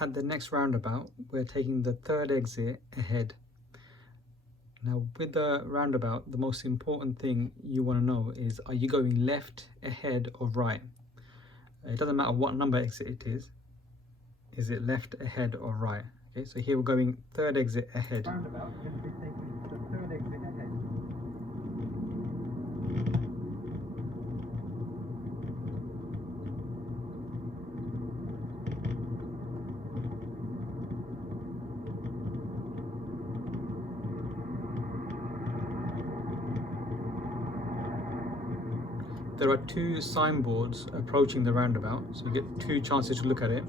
at the next roundabout, we're taking the third exit ahead. Now with the roundabout, the most important thing you want to know is, are you going left, ahead or right? It doesn't matter what number exit it is. Is it left, ahead or right? Okay, so here we're going third exit ahead. Roundabout, just be taking the third exit ahead. There are two signboards approaching the roundabout, so you get two chances to look at it.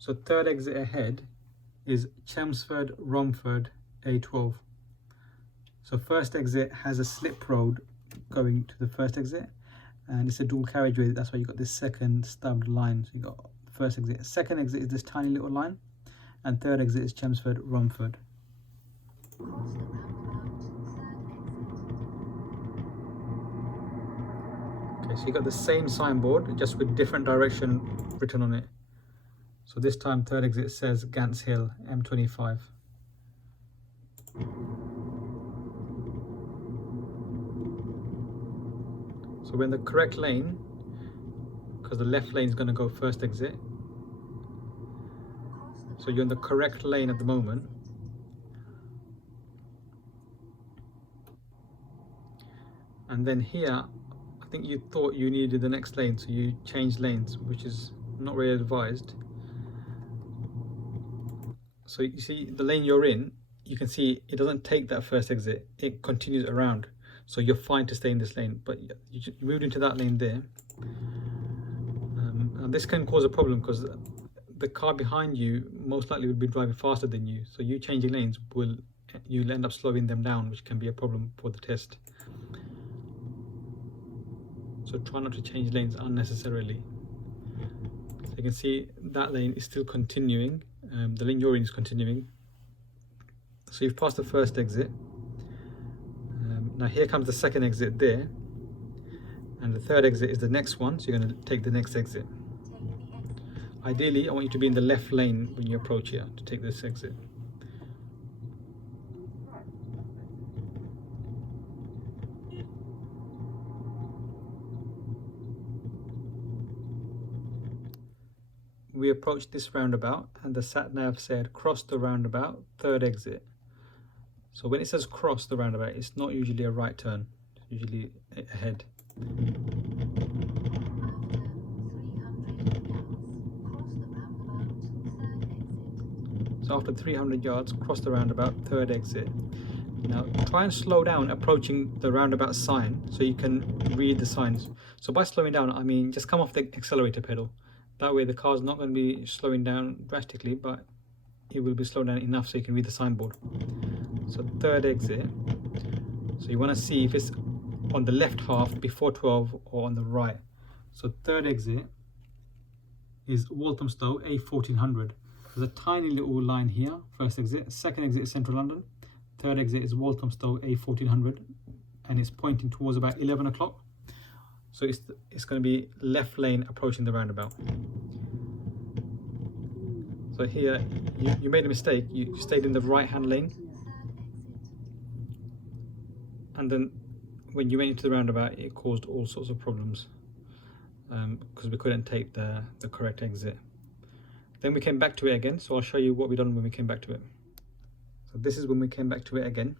So third exit ahead is Chelmsford, Romford, A12. So first exit has a slip road going to the first exit, and it's a dual carriageway, that's why you got this second stubbed line. So you got first exit. Second exit is this tiny little line, and third exit is Chelmsford, Romford. Okay, so you got the same signboard, just with different direction written on it. So this time third exit says Gants Hill, M25. So we're in the correct lane, because the left lane is going to go first exit. So you're in the correct lane at the moment. And then here, I think you thought you needed the next lane, so you changed lanes, which is not really advised. So you see the lane you're in, you can see it doesn't take that first exit, it continues around. So you're fine to stay in this lane, but you moved into that lane there. And this can cause a problem, because the car behind you most likely will be driving faster than you. So you changing lanes, you'll end up slowing them down, which can be a problem for the test. So try not to change lanes unnecessarily. So you can see that lane is still continuing. The lane you're in is continuing. So you've passed the first exit. Now here comes the second exit there. And the third exit is the next one, so you're going to take the next exit. Ideally, I want you to be in the left lane when you approach here to take this exit. We approached this roundabout and the sat nav said cross the roundabout, third exit. So when it says cross the roundabout, it's not usually a right turn, it's usually ahead. So after 300 yards, cross the roundabout, third exit. Now try and slow down approaching the roundabout sign so you can read the signs. So by slowing down, I mean just come off the accelerator pedal. That way the car's not going to be slowing down drastically, but it will be slowed down enough so you can read the signboard. So third exit. So you want to see if it's on the left half before 12 or on the right. So third exit is Walthamstow, A1400. There's a tiny little line here, first exit. Second exit is Central London. Third exit is Walthamstow, A1400, and it's pointing towards about 11 o'clock. So it's going to be left lane approaching the roundabout. So here you made a mistake. You stayed in the right hand lane, and then when you went into the roundabout, it caused all sorts of problems because we couldn't take the correct exit. Then we came back to it again, so I'll show you what we done when we came back to it. So this is when we came back to it again.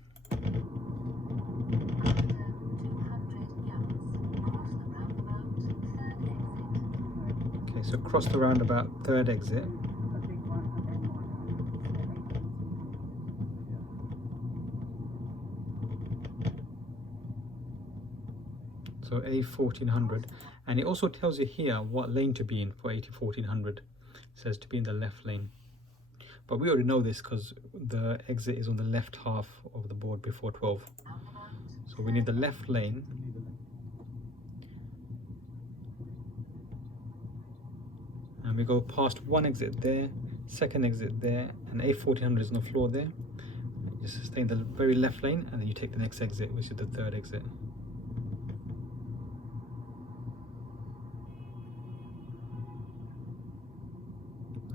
Okay, so cross the roundabout, third exit. So A1400, and it also tells you here what lane to be in for A1400. It says to be in the left lane, but we already know this because the exit is on the left half of the board before 12. So we need the left lane. And we go past one exit there, second exit there, and A1400 is on the floor there. Just stay in the very left lane, and then you take the next exit, which is the third exit.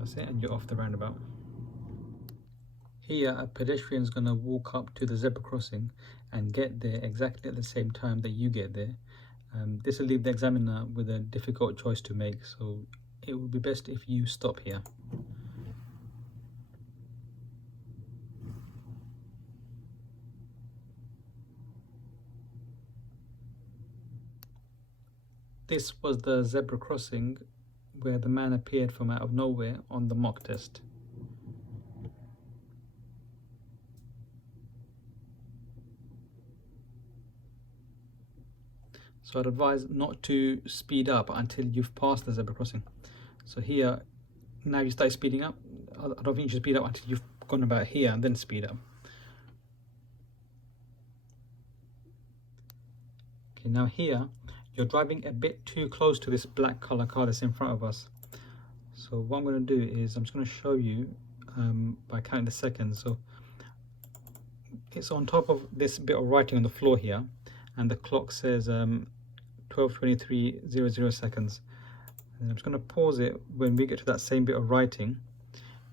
That's it, and you're off the roundabout. Here, a pedestrian is going to walk up to the zebra crossing and get there exactly at the same time that you get there. This will leave the examiner with a difficult choice to make, so it would be best if you stop here. This was the zebra crossing where the man appeared from out of nowhere on the mock test. So I'd advise not to speed up until you've passed the zebra crossing. So here, now you start speeding up. I don't think you should speed up until you've gone about here and then speed up. Okay, now here, you're driving a bit too close to this black color car that's in front of us. So what I'm going to do is I'm just going to show you by counting the seconds. So it's on top of this bit of writing on the floor here, and the clock says 12:23:00 seconds. And I'm just going to pause it when we get to that same bit of writing,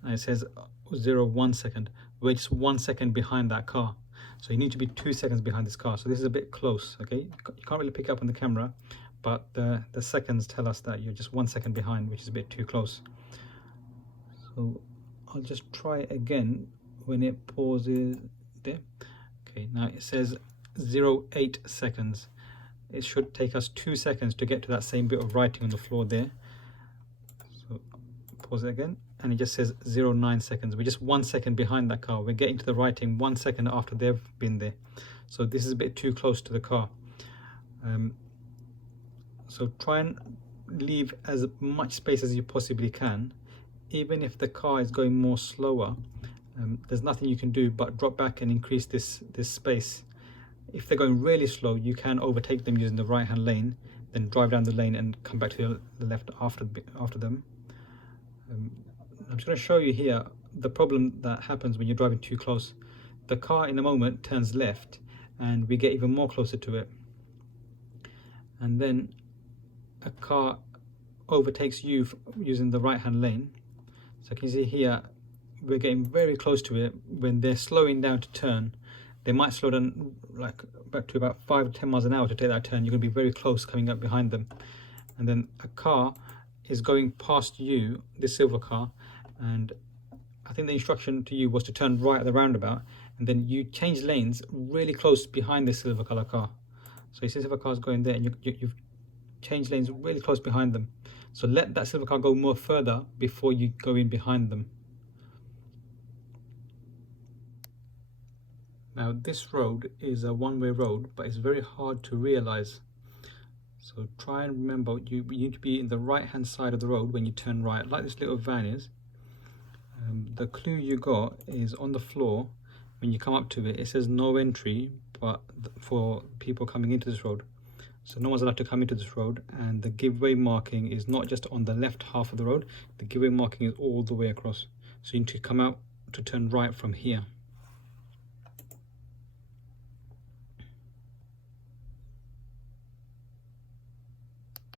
and it says 0:01 second. We're just 1 second behind that car, so you need to be 2 seconds behind this car. So this is a bit close. Okay, you can't really pick it up on the camera, but the seconds tell us that you're just 1 second behind, which is a bit too close. So I'll just try it again when it pauses there. Okay, now it says 0.8 seconds. It should take us 2 seconds to get to that same bit of writing on the floor there. So pause it again, and it just says 0.9 seconds. We're just 1 second behind that car. We're getting to the writing 1 second after they've been there. So this is a bit too close to the car. So try and leave as much space as you possibly can. Even if the car is going more slower, there's nothing you can do but drop back and increase this space. If they're going really slow, you can overtake them using the right hand lane, then drive down the lane and come back to the left after them. I'm just going to show you here the problem that happens when you're driving too close. The car in a moment turns left and we get even more closer to it, and then a car overtakes you using the right hand lane. So you can see here we're getting very close to it. When they're slowing down to turn, they might slow down like back to about 5 to 10 miles an hour to take that turn. You're going to be very close coming up behind them, and then a car is going past you, this silver car, and I think the instruction to you was to turn right at the roundabout, and then you change lanes really close behind this silver color car. So you see silver car's going there, and you've changed lanes really close behind them. So let that silver car go more further before you go in behind them. Now this road is a one-way road, but it's very hard to realize. So try and remember you need to be in the right hand side of the road when you turn right, like this little van is. The clue you got is on the floor. When you come up to it, it says no entry, but for people coming into this road. So no one's allowed to come into this road, and the giveaway marking is not just on the left half of the road, the giveaway marking is all the way across. So you need to come out to turn right from here.